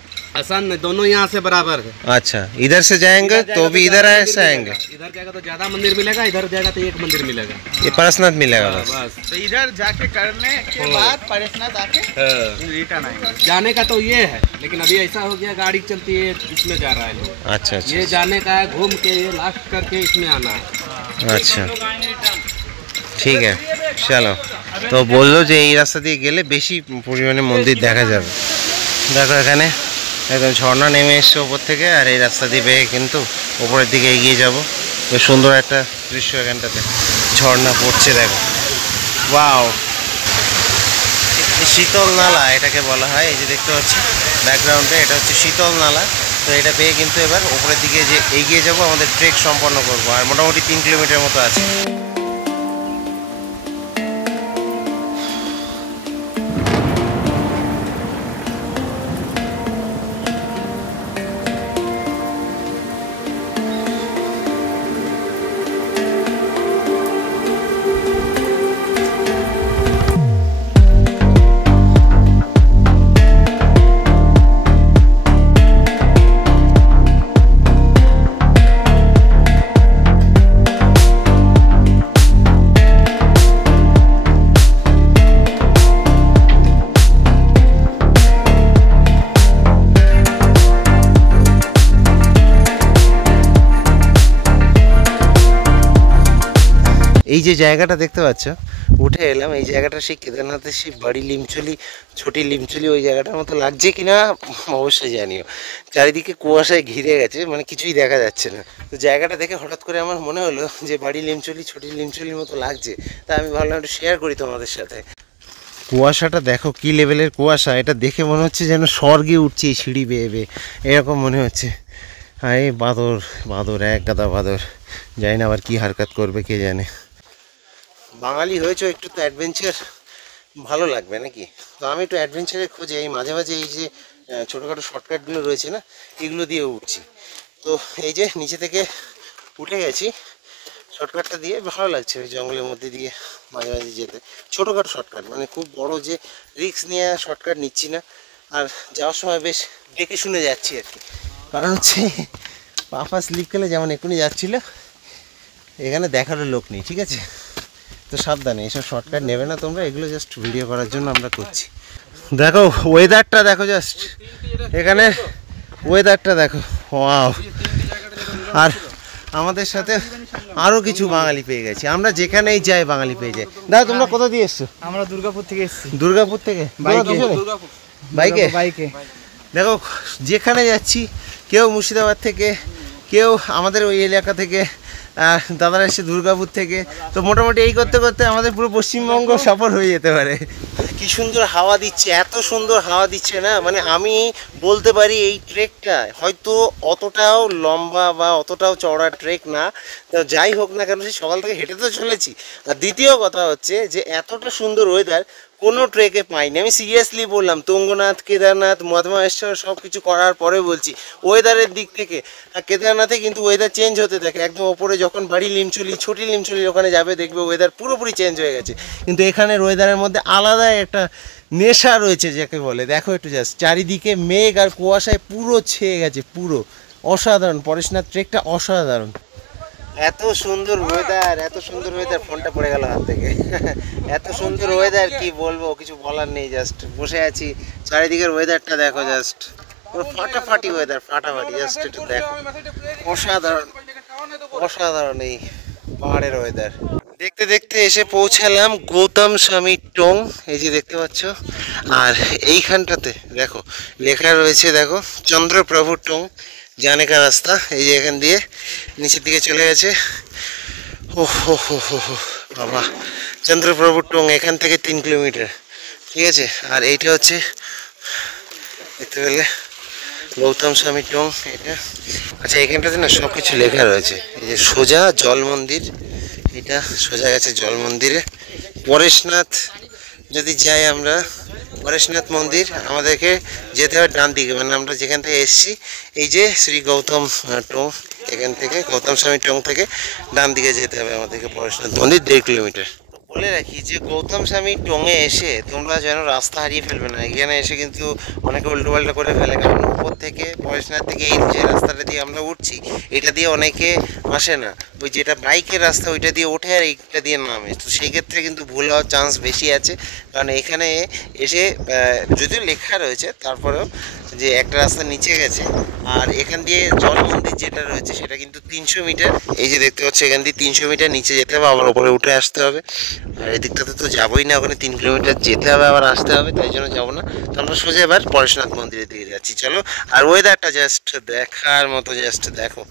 आसान नहीं, दोनों यहाँ से बराबर है। अच्छा, इधर से जाएंगे तो भी इधर ऐसे आएंगे? इधर जाएगा तो ज्यादा मंदिर मिलेगा, इधर जाएगा तो एक मंदिर मिलेगा। ये पारसनाथ मिलेगा बस? बस तो इधर जाके करने के बाद पारसनाथ आके रिटर्न आएंगे। जाने का तो ये है, लेकिन अभी ऐसा हो गया गाड़ी चलती है इसमें जा रहा है लोग। अच्छा अच्छा ये जाने का है, घूम के ये लास्ट करके इसमें आना है। अच्छा, ঠিক আছে চলো। তো বললো যে এই রাস্তা দিয়ে গেলে বেশি পরিমাণে মন্দির দেখা যাবে। দেখো এখানে একদম ঝর্ণা নেমে এসছে ওপর থেকে, আর এই রাস্তা দিয়ে বেয়ে কিন্তু ওপরের দিকে এগিয়ে যাব। তো সুন্দর একটা দৃশ্য এখানটাতে, ঝর্ণা পড়ছে দেখো, ওয়াও। শীতল নালা এটাকে বলা হয়, এই যে দেখতে পাচ্ছি ব্যাকগ্রাউন্ডে, এটা হচ্ছে শীতল নালা। তো এটা পেয়ে কিন্তু এবার ওপরের দিকে যে এগিয়ে যাব, আমাদের ট্রেক সম্পন্ন করব। আর মোটামুটি 3 কিলোমিটার মতো আছে। এই যে জায়গাটা দেখতে পাচ্ছ, উঠে এলাম, এই জায়গাটা সেই কেদারনাথের সেই বাড়ি লিমচুলি, ছোটি লিমচুলি ওই জায়গাটার মতো লাগছে কিনা অবশ্যই জানিও। চারিদিকে কুয়াশায় ঘিরে গেছে, মানে কিছুই দেখা যাচ্ছে না। তো জায়গাটা দেখে হঠাৎ করে আমার মনে হলো যে বাড়ি লিমচুলি, ছোটি লিমচুলির মতো লাগছে, তা আমি ভাবলাম একটু শেয়ার করি তোমাদের সাথে। কুয়াশাটা দেখো কি লেভেলের কুয়াশা, এটা দেখে মনে হচ্ছে যেন স্বর্গে উঠছে এই সিঁড়ি বেয়ে বেয়ে, এরকম মনে হচ্ছে। আর এই বাঁদর বাঁদর, এক গাদা বাঁদর, জানি না আবার কী হারকাত করবে কে জানে। বাঙালি হয়েছে, একটু তো অ্যাডভেঞ্চার ভালো লাগবে নাকি? তো আমি একটু অ্যাডভেঞ্চারের খোঁজে এই মাঝে মাঝে এই যে ছোটোখাটো শর্টকাটগুলো রয়েছে না, এগুলো দিয়ে উঠছি। তো এই যে নিচে থেকে উঠে গেছি, শর্টকাটটা দিয়ে ভালো লাগছে, ওই জঙ্গলের মধ্যে দিয়ে মাঝে মাঝে যেতে। ছোটোখাটো শর্টকাট, মানে খুব বড় যে রিস্ক নিয়ে শর্টকাট নিচ্ছি না। আর যাওয়ার সময় বেশ দেখে শুনে যাচ্ছি আর কি, কারণ হচ্ছে পা স্লিপ খেলে যেমন এখনই যাচ্ছিলো, এখানে দেখারও লোক নেই, ঠিক আছে? তো সাবধানে, এসব শর্টকাট নেবে না তোমরা, এগুলো জাস্ট ভিডিও করার জন্য আমরা করছি। দেখো ওয়েদারটা দেখো, জাস্ট এখানে ওয়েদারটা দেখো, ওয়াও। আর আমাদের সাথে আরও কিছু বাঙালি পেয়ে গেছি, আমরা যেখানেই যাই বাঙালি পেয়ে যাই। দাদা তোমরা কোথা দিয়ে এসছো? আমরা দুর্গাপুর থেকে এসেছি। দুর্গাপুর থেকে? বাইকে? বাইকে। দেখো যেখানে যাচ্ছি, কেউ মুর্শিদাবাদ থেকে, কেউ আমাদের ওই এলাকা থেকে, দাদারা এসে দুর্গাপুর থেকে। তো মোটামুটি এই করতে করতে আমাদের পুরো পশ্চিমবঙ্গ সফর হয়ে যেতে পারে। কি সুন্দর হাওয়া দিচ্ছে, এত সুন্দর হাওয়া দিচ্ছে না, মানে আমি বলতে পারি এই ট্রেকটা হয়তো অতটাও লম্বা বা অতটাও চওড়া ট্রেক না। তো যাই হোক না কেন, সেই সকাল থেকে হেঁটে তো চলেছি। আর দ্বিতীয় কথা হচ্ছে যে এতটা সুন্দর ওয়েদার কোনো ট্রেকে পাইনি। আমি সিরিয়াসলি বললাম, তুঙ্গনাথ, কেদারনাথ, মহাদেশ্বর সব কিছু করার পরে বলছি ওয়েদারের দিক থেকে কেদারনাথে কিন্তু ওয়েদার চেঞ্জ হতে থাকে। একদম ওপরে যখন বাড়ি লিমচুলি, ছোটি লিমচুলির ওখানে যাবে দেখবে ওয়েদার পুরোপুরি চেঞ্জ হয়ে গেছে। কিন্তু এখানের ওয়েদারের মধ্যে আলাদা একটা নেশা রয়েছে যাকে বলে। দেখো একটু জাস্ট চারিদিকে মেঘ আর কুয়াশায় পুরো ছেয়ে গেছে, পুরো অসাধারণ। পরেশনাথ ট্রেকটা অসাধারণ, এত সুন্দর ওয়েদার, এত সুন্দর ওয়েদার। ফোনটা পড়ে গেল হাত থেকে। এত সুন্দর ওয়েদার, কি বলবো, কিছু বলার নেই। জাস্ট বসে আছি, চারিদিকের ওয়েদারটা দেখো, জাস্ট পুরো ফাটাফাটি ওয়েদার, ফাটাফাটি। জাস্ট একটু দেখো, অসাধারণ অসাধারণ এই পাহাড়ের ওয়েদার। দেখতে দেখতে এসে পৌঁছালাম গৌতম স্বামী টং, এই যে দেখতে পাচ্ছ। আর এইখানটাতে দেখো লেখা রয়েছে, দেখো চন্দ্রপ্রভু টং জানে কা রাস্তা। এই যে এখান দিয়ে নিচের দিকে চলে গেছে। ও হো হো হো হো বাবা, চন্দ্রপ্রভু টং এখান থেকে 3 কিলোমিটার, ঠিক আছে। আর এইটা হচ্ছে দেখতে পেলে গৌতম স্বামী টং এটা। আচ্ছা এখানটাতে না সব কিছু লেখা রয়েছে। এই যে সোজা জল মন্দির, এটা সোজা গেছে জল মন্দিরে। পরেশনাথ যদি যাই আমরা, পরেশনাথ মন্দির আমাদেরকে যেতে হবে ডান দিকে, মানে আমরা যেখান থেকে এসেছি এই যে শ্রী গৌতম টং, এখান থেকে গৌতম স্বামী টং থেকে ডান দিকে যেতে হবে আমাদেরকে পরেশনাথ মন্দির 1.5 কিলোমিটার। বলে রাখি যে গৌতম স্বামী টঙে এসে তোমরা যেন রাস্তা হারিয়ে ফেলবে না। এখানে এসে কিন্তু অনেকে উল্টোপাল্টা করে ফেলে, কারণ উপর থেকে পরেশনাথ থেকে এই যে রাস্তাটা দিয়ে আমরা উঠছি এটা দিয়ে অনেকে আসে না, ওই যেটা বাইকের রাস্তা ওইটা দিয়ে ওঠে আর এইটা দিয়ে নামে। তো সেই ক্ষেত্রে কিন্তু ভুল হওয়ার চান্স বেশি আছে, কারণ এখানে এসে যদিও লেখা রয়েছে তারপরেও যে একটা রাস্তা নিচে গেছে। আর এখান দিয়ে জল মন্দির যেটা রয়েছে সেটা কিন্তু 300 মিটার, এই যে দেখতে পাচ্ছ এখান দিয়ে 300 মিটার নিচে যেতে হবে, আবার ওপরে উঠে আসতে হবে। আর এদিকটাতে তো যাবোই না, ওখানে 3 কিলোমিটার যেতে হবে আবার আসতে হবে, তাই জন্য যাবো না। তো আমরা সোজা এবার পরেশনাথ মন্দিরের দিকে যাচ্ছি, চলো। আর ওয়েদারটা জাস্ট দেখার মতো, জাস্ট দেখো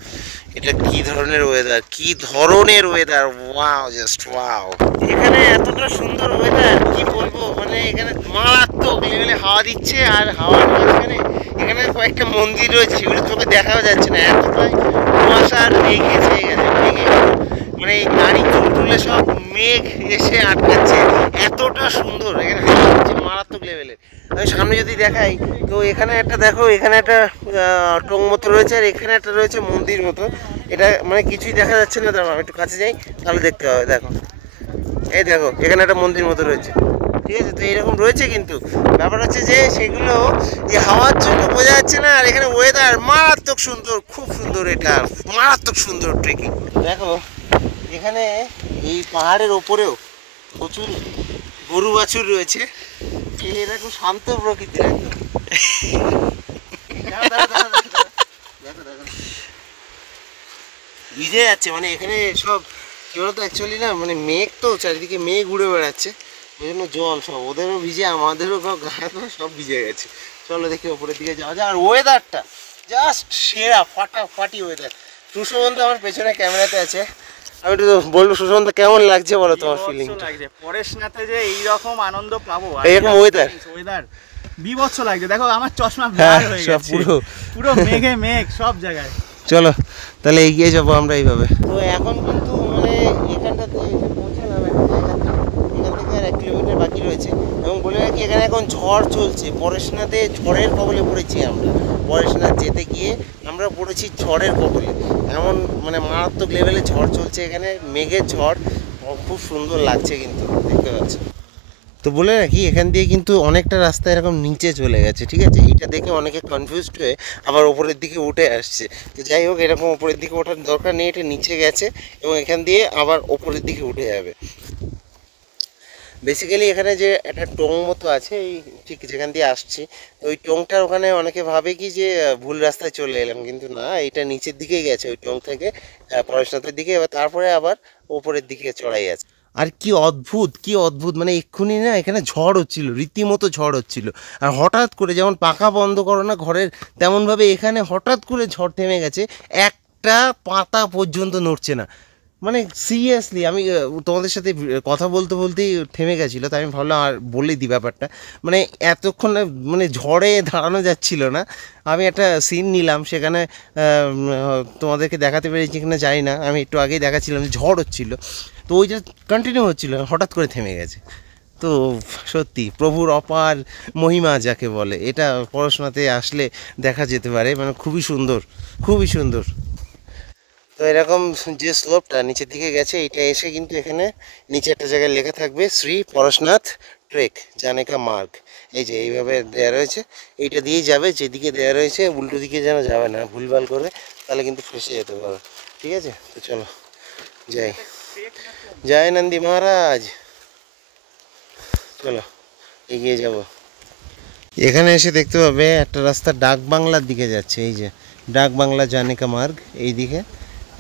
এটা কি ধরনের ওয়েদার, কি ধরনের ওয়েদার, ওয়াও, জাস্ট ওয়াও। এখানে এতটা সুন্দর ওয়েদার কি বলবো, মানে এখানে মারাত্মক লেভেলে হাওয়া দিচ্ছে। আর হাওয়ার মাঝখানে এখানে কয়েকটা মন্দির রয়েছে, সেগুলো চোখে দেখাও যাচ্ছে না, এতটাই কুয়াশা আর মেঘে ছেয়ে গেছে, মেঘে মানে এই গাড়ি তুলে সব মেঘ এসে আটকাচ্ছে, এতটা সুন্দর এখানে হাওয়া হচ্ছে মারাত্মক লেভেলের। আমি সামনে যদি দেখাই তো এখানে একটা দেখো, এখানে একটা টং মতো রয়েছে আর এখানে একটা রয়েছে মন্দির মতো। এটা মানে কিছুই দেখা যাচ্ছে না, দাঁড়াও আমি একটু কাছে যাই তাহলে দেখতে হবে। দেখো এই দেখো এখানে একটা মন্দির মতো রয়েছে, ঠিক আছে। তো এইরকম রয়েছে, কিন্তু ব্যাপার হচ্ছে যে সেগুলো এই হাওয়ার জন্য বোঝা যাচ্ছে না। আর এখানে ওয়েদার মারাত্মক সুন্দর, খুব সুন্দর, এটা মারাত্মক সুন্দর ট্রেকিং। দেখো এখানে এই পাহাড়ের ওপরেও প্রচুর গরু বাছুর রয়েছে, এরকম শান্ত প্রকৃতির একদম ভিজে যাচ্ছে। মানে এখানে সব কি বলতো অ্যাকচুয়ালি না, মানে মেঘ তো চারিদিকে মেঘ উড়ে বেড়াচ্ছে, ওই জন্য জল সব ওদেরও ভিজে, আমাদেরও গায়ে তো সব ভিজে গেছে। চলো দেখি ওপরের দিকে যাওয়া যায়। আর ওয়েদারটা জাস্ট সেরা, ফাটাফাটি ওয়েদার। সুশোভন আমার পেছনে ক্যামেরাতে আছে, আমি একটু বলবো সুশান্ত কেমন লাগছে বলো তোমার ফিলিং? লাগছে পরেশনাথে যে এইরকম আনন্দ পাবো, এইরকম ওয়েদার বিভৎস লাগছে। দেখো আমার চশমা ব্লার হয়ে গেছে, পুরো মেঘে মেঘ সব জায়গায়। চলো তাহলে এগিয়ে যাবো আমরা এইভাবে। তো এখন কিন্তু মানে এখানটাতে এসে পৌঁছালাম একটা জায়গাতে, এখান থেকে আর 1 কিলোমিটার বাকি রয়েছে। এবং বলে রাখি এখানে এখন ঝড় চলছে, পরেশনাথে ঝড়ের কবলে পড়েছি আমরা। পরেশনাথ যেতে গিয়ে আমরা পড়েছি ঝড়ের কবলে, এমন মানে মারাত্মক লেভেলে ঝড় চলছে এখানে, মেঘের ঝড়, খুব সুন্দর লাগছে কিন্তু দেখতে পাচ্ছ। তো বলে রাখি এখান দিয়ে কিন্তু অনেকটা রাস্তা এরকম নিচে চলে গেছে, ঠিক আছে। এইটা দেখে অনেকে কনফিউজড হয়ে আবার ওপরের দিকে উঠে আসছে। তো যাই হোক, এরকম ওপরের দিকে ওঠার দরকার নেই, এটা নিচে গেছে এবং এখান দিয়ে আবার ওপরের দিকে উঠে যাবে। বেসিক্যালি এখানে যে একটা টং মতো আছে, এই ঠিক যেখান দিয়ে আসছি, ওই টংটার ওখানে অনেকে ভাবে কি যে ভুল রাস্তায় চলে এলাম, কিন্তু না, এটা নিচের দিকেই গেছে ওই টং থেকে পরেশনাথের দিকে, এবার তারপরে আবার ওপরের দিকে চড়াই আছে। আর কি অদ্ভুত, কি অদ্ভুত, মানে এক্ষুনি না এখানে ঝড় হচ্ছিল, রীতিমতো ঝড় হচ্ছিল। আর হঠাৎ করে যেমন পাখা বন্ধ করো না ঘরের, তেমনভাবে এখানে হঠাৎ করে ঝড় থেমে গেছে, একটা পাতা পর্যন্ত নড়ছে না। মানে সিরিয়াসলি আমি তোমাদের সাথে কথা বলতে বলতেই থেমে গেছিলো, তাই আমি ভাবলাম আর বলে দিই ব্যাপারটা। মানে এতক্ষণ মানে ঝড়ে দাঁড়ানো যাচ্ছিল না। আমি একটা সিন নিলাম সেখানে, তোমাদেরকে দেখাতে পেরেছি কিনা জানি না, আমি একটু আগেই দেখাচ্ছিলাম যে ঝড় হচ্ছিলো, তো ওই যে কন্টিনিউ হচ্ছিলো, হঠাৎ করে থেমে গেছে। তো সত্যি প্রভুর অপার মহিমা যাকে বলে, এটা পড়াশোনাতে আসলে দেখা যেতে পারে, মানে খুবই সুন্দর, খুবই সুন্দর। তো এরকম যে স্লোপটা নিচের দিকে গেছে, এটা এসে কিন্তু এখানে নিচে একটা জায়গায় লেখা থাকবে শ্রী পরশনাথ ট্রেক জানেকা মার্গ। এই যে এইভাবে দেওয়া রয়েছে, এইটা দিয়েই যাবে, যেদিকে দেওয়া রয়েছে উল্টো দিকে যেন যাবে না, ভুলভাল করে, তাহলে কিন্তু ফেসে যেতে পারো, ঠিক আছে। তো চলো যাই, জয় নন্দী মহারাজ, চলো এগিয়ে যাব। এখানে এসে দেখতে পাবে একটা রাস্তা ডাক বাংলার দিকে যাচ্ছে, এই যে ডাক বাংলা জানেকা মার্গ, এই দিকে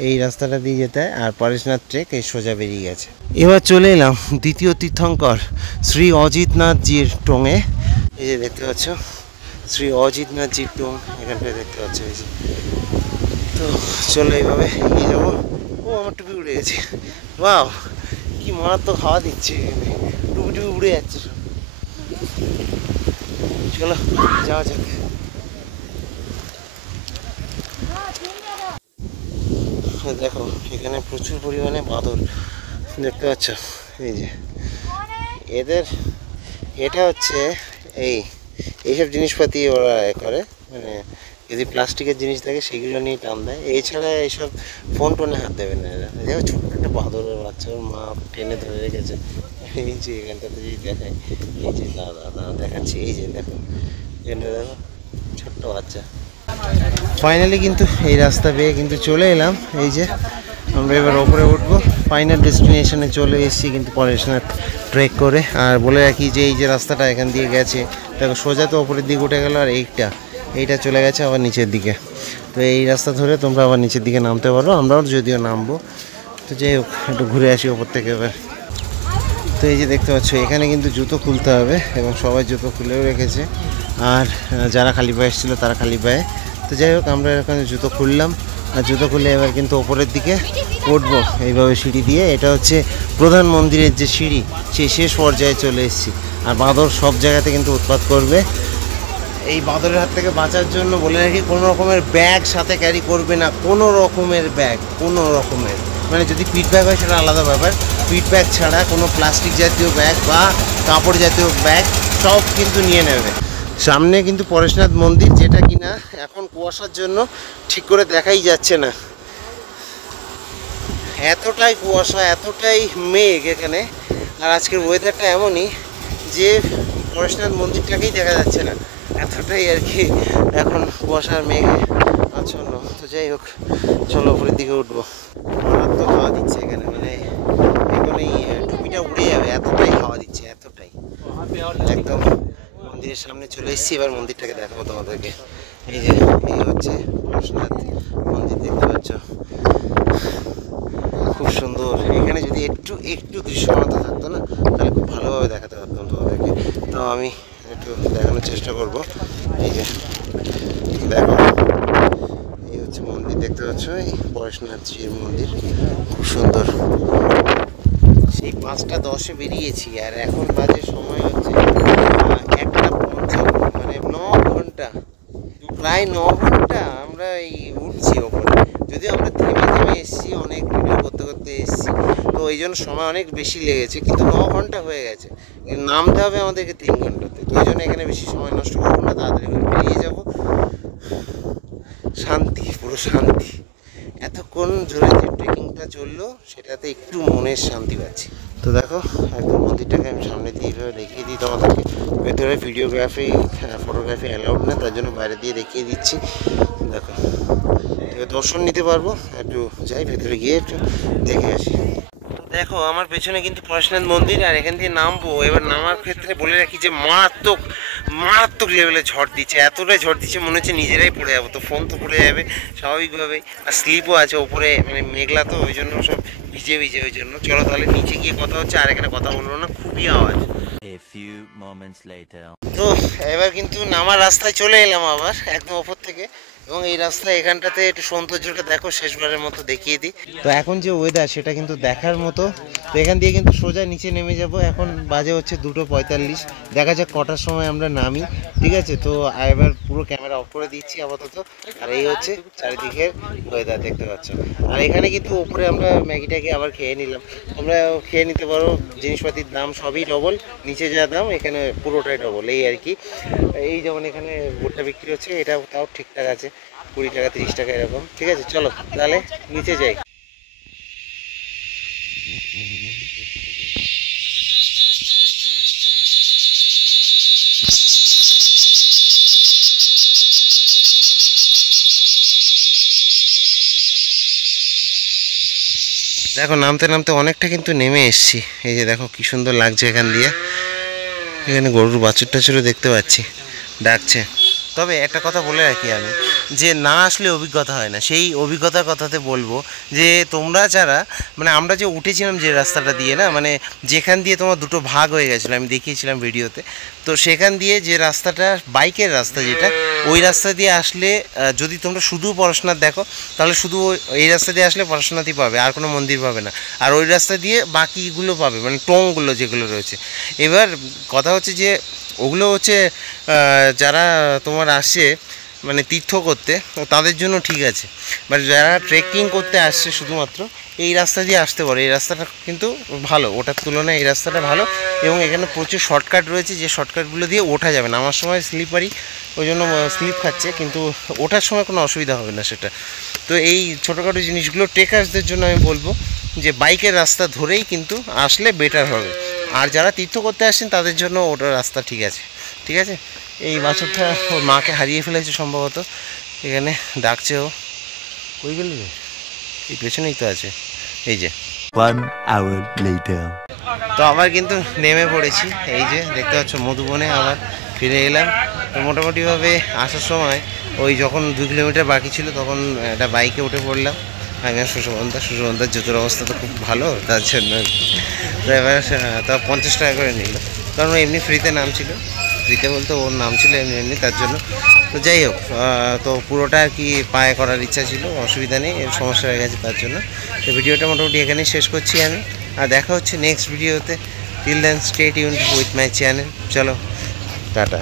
এই রাস্তাটা দিয়ে যেতে হয়। আর পরেশনাথ ট্রেক এই সোজা বেরিয়ে গেছে। এবার চলে এলাম দ্বিতীয় তীর্থঙ্কর শ্রী অজিতনাথজির টঙে। এই যে দেখতে পাচ্ছ শ্রী অজিতনাথজির টং, এখানটায় দেখতে পাচ্ছ, এই যে। তো চলো এইভাবে এগিয়ে যাবো। ও আমার টুপি উড়ে গেছে, বাহ কি মারাত্মক হাওয়া দিচ্ছে, টুপি টুপি উড়ে যাচ্ছে সব। চলো যাওয়া যাক। দেখো এখানে প্রচুর পরিমাণে বাঁদর দেখতে পাচ্ছ, এই যে এদের, এটা হচ্ছে এইসব জিনিসপাতি ওরা করে, মানে যদি প্লাস্টিকের জিনিস থাকে সেগুলো নিয়ে টান দেয়, এছাড়া এইসব ফোন টোনে হাত দেবে না এরা। দেখো ছোট্ট একটা বাঁদরের বাচ্চা, ওর মা টেনে ধরে রেখেছে, এই যে এখানটাতে যদি দেখায়, এই যে দাদা দেখাচ্ছি, এই যে দেখো এখানটা দেখো ছোট্ট বাচ্চা। ফাইনালি কিন্তু এই রাস্তা পেয়ে কিন্তু চলে এলাম, এই যে আমরা এবার ওপরে উঠবো, ফাইনাল ডেস্টিনেশনে চলে এসেছি কিন্তু পরেশনাথ ট্রেক করে। আর বলে রাখি যে এই যে রাস্তাটা এখান দিয়ে গেছে, দেখো সোজা তো ওপরের দিকে উঠে গেল, আর এইটা চলে গেছে আবার নিচের দিকে। তো এই রাস্তা ধরে তোমরা আবার নিচের দিকে নামতে পারো, আমরাও যদিও নামবো। তো যাই হোক, একটু ঘুরে আসি ওপর থেকে এবার। তো এই যে দেখতে পাচ্ছ এখানে কিন্তু জুতো খুলতে হবে, এবং সবাই জুতো খুলেও রেখেছে, আর যারা খালি পায়ে এসেছিলো তারা খালি পায়ে। তো যাই হোক, আমরা এখানে জুতো খুললাম, আর জুতো খুলে এবার কিন্তু ওপরের দিকে উঠবো এইভাবে সিঁড়ি দিয়ে। এটা হচ্ছে প্রধান মন্দিরের যে সিঁড়ি, সেই শেষ পর্যায়ে চলে এসেছি। আর বাঁদর সব জায়গাতে কিন্তু উৎপাত করবে। এই বাঁদরের হাত থেকে বাঁচার জন্য বলে রাখি, কোনো রকমের ব্যাগ সাথে ক্যারি করবে না, কোনো রকমের ব্যাগ, কোনো রকমের, মানে যদি পিট ব্যাগ হয় সেটা আলাদা ব্যাপার, পিট ব্যাগ ছাড়া কোনো প্লাস্টিক জাতীয় ব্যাগ বা কাপড় জাতীয় ব্যাগ সব কিন্তু নিয়ে নেবে। সামনে কিন্তু পরেশনাথ মন্দির, যেটা কিনা এখন কুয়াশার জন্য ঠিক করে দেখাই যাচ্ছে না, এতটাই কুয়াশা, এতটাই মেঘ এখানে। আর আজকের ওয়েদারটা এমনই যে পরেশনাথ মন্দিরটাকেই দেখা যাচ্ছে না, এতটাই আর কি এখন কুয়াশার মেঘে আচ্ছন্ন। তো যাই হোক, চলো উপরের দিকে উঠবো। মারাত্মক হাওয়া দিচ্ছে এখানে, মানে এখন এই টুপিটা উড়ে যাবে, এতটাই হাওয়া দিচ্ছে, এতটাই। একদম মন্দিরের সামনে চলে এসেছি, এবার মন্দিরটাকে দেখাবো তোমাদেরকে। এই যে এই হচ্ছে পরেশনাথ মন্দির, দেখতে পাচ্ছ, খুব সুন্দর। এখানে যদি একটু দৃশ্যমানতা থাকতো না, তাহলে খুব ভালোভাবে দেখাতে পারতাম তোমাদেরকে। তো আমি একটু দেখানোর চেষ্টা করব। এই যে দেখো, এই হচ্ছে মন্দির, দেখতে পাচ্ছ, এই পরেশনাথজির মন্দির, খুব সুন্দর। সেই 5টা 10-এ বেরিয়েছি, আর এখন বাজে সময় হচ্ছে 1টা 55, মানে 9 ঘন্টা, প্রায় 9 ঘন্টা আমরা এই উঠছি ওপরে। যদিও আমরা থেমে এসেছি, অনেক ভিডিও করতে এসেছি, তো এই জন্য সময় অনেক বেশি লেগেছে, কিন্তু 9 ঘন্টা হয়ে গেছে। নামতে হবে আমাদেরকে 3 ঘন্টাতে, তো ওই জন্য এখানে বেশি সময় নষ্ট করবো না, তাড়াতাড়ি করে বেরিয়ে যাবো। শান্তি, পুরো শান্তি। এতক্ষণ ধরে যে ট্রেকিংটা চললো সেটাতে একটু মনের শান্তি পাচ্ছি। তো দেখো একদম মন্দিরটাকে আমি সামনে দিয়ে এইভাবে দেখিয়ে দিই তোমাদেরকে। ভেতরে ভিডিওগ্রাফি ফটোগ্রাফি অ্যালাউড না, তার জন্য বাইরে দিয়ে দেখিয়ে দিচ্ছি। দেখো এবার দর্শন নিতে পারবো, একটু যাই ভেতরে গিয়ে একটু দেখে আসি। দেখো আমার পেছনে কিন্তু পরশুনাথ মন্দির, আর এখান দিয়ে নামবো। এবার নামার ক্ষেত্রে বলে রাখি যে মারাত্মক মারাত্মক লেভেলে ঝড় দিচ্ছে, এতটাই ঝড় দিচ্ছে মনে হচ্ছে নিজেরাই পড়ে যাবো। তো ফোন তো পড়ে যাবে স্বাভাবিকভাবেই, আর স্লিপও আছে ওপরে, মানে মেঘলা তো ওই জন্য সব ভিজে ভিজে, ওই জন্য চলো তাহলে নিচে গিয়ে কথা হচ্ছে। আর এখানে কথা বলবো না, খুবই আওয়াজ। তো এবার কিন্তু নামার রাস্তায় চলে এলাম আবার একদম ওপর থেকে, এবং এই রাস্তায় এখানটাতে একটু সৌন্দর্যটা দেখো শেষবারের মতো দেখিয়ে দিই। তো এখন যে ওয়েদার সেটা কিন্তু দেখার মতো। তো এখান দিয়ে কিন্তু সোজা নিচে নেমে যাব। এখন বাজে হচ্ছে 2:45, দেখা যাক কটার সময় আমরা নামি, ঠিক আছে। তো এবার পুরো ক্যামেরা অফ করে দিচ্ছি আপাতত। আর এই হচ্ছে চারিদিকের ওয়েদার দেখতে পাচ্ছ। আর এখানে কিন্তু ওপরে আমরা ম্যাগিটাকে আবার খেয়ে নিলাম, তোমরা খেয়ে নিতে পারো। জিনিসপাতির দাম সবই ডবল, নিচে যা দাম এখানে পুরোটাই ডবল, এই আর কি। এই যেমন এখানে ভুট্টা বিক্রি হচ্ছে, এটা তাও ঠিকঠাক আছে, 20 টাকা 30 টাকা এরকম, ঠিক আছে। চলো তাহলে নিচে যাই। দেখো নামতে নামতে অনেকটা কিন্তু নেমে এসছি। এই যে দেখো কি সুন্দর লাগছে এখান দিয়ে। এখানে গরুর বাছুর টাছুরও দেখতে পাচ্ছি, ডাকছে। তবে একটা কথা বলে রাখি আমি, যে না আসলে অভিজ্ঞতা হয় না। সেই অভিজ্ঞতার কথাতে বলবো যে তোমরা যারা, মানে আমরা যে উঠেছিলাম যে রাস্তাটা দিয়ে না, মানে যেখান দিয়ে তোমার দুটো ভাগ হয়ে গেছিলো, আমি দেখিয়েছিলাম ভিডিওতে। তো সেখান দিয়ে যে রাস্তাটা বাইকের রাস্তা, যেটা ওই রাস্তা দিয়ে আসলে যদি তোমরা শুধু পরশুনাথ দেখো, তাহলে শুধু এই রাস্তা দিয়ে আসলে পরশুনাথই পাবে, আর কোনো মন্দির পাবে না। আর ওই রাস্তা দিয়ে বাকিগুলো পাবে, মানে টংগুলো যেগুলো রয়েছে। এবার কথা হচ্ছে যে ওগুলো হচ্ছে যারা তোমার আসছে মানে তীর্থ করতে, তাদের জন্য ঠিক আছে। বাট যারা ট্রেকিং করতে আসছে শুধুমাত্র এই রাস্তা দিয়ে আসতে পারে। এই রাস্তাটা কিন্তু ভালো, ওটার তুলনায় এই রাস্তাটা ভালো। এবং এখানে প্রচুর শর্টকাট রয়েছে, যে শর্টকাটগুলো দিয়ে ওঠা যাবে না। আমার সময় স্লিপারি, ওই জন্য স্লিপ খাচ্ছে, কিন্তু ওঠার সময় কোনো অসুবিধা হবে না সেটা। তো এই ছোটোখাটো জিনিসগুলো ট্রেকার্সদের জন্য আমি বলবো যে বাইকের রাস্তা ধরেই কিন্তু আসলে বেটার হবে। আর যারা তীর্থ করতে আসছেন তাদের জন্য ওটার রাস্তা ঠিক আছে, ঠিক আছে। এই বাছুরটা ওর মাকে হারিয়ে ফেলেছে সম্ভবত, এখানে ডাকছে। ও ওই গেলি, এই পেছনেই তো আছে, এই যে। 1 hour later. তো আবার কিন্তু নেমে পড়েছি, এই যে দেখতে পাচ্ছ মধুবনে আবার ফিরে এলাম। তো মোটামুটিভাবে আসার সময় ওই যখন 2 কিলোমিটার বাকি ছিল তখন একটা বাইকে উঠে পড়লাম। আমি আর সুশোভনদার জুতোর অবস্থা তো খুব ভালো, তার জন্য। তো এবার তা 50 টাকা করে নিল, কারণ এমনি ফ্রিতে নাম ছিল। ফ্রিতে বলতে ওর নাম ছিল এমনি এমনি, তার জন্য। তো যাই হোক, তো পুরোটা আর কি পায়ে করার ইচ্ছা ছিল, অসুবিধা নেই, এর সমস্যা হয়ে গেছে তার জন্য। তো ভিডিওটা মোটামুটি এখানেই শেষ করছি আমি, আর দেখা হচ্ছে নেক্সট ভিডিওতে। Till then stay tuned with my channel. চলো টাটা।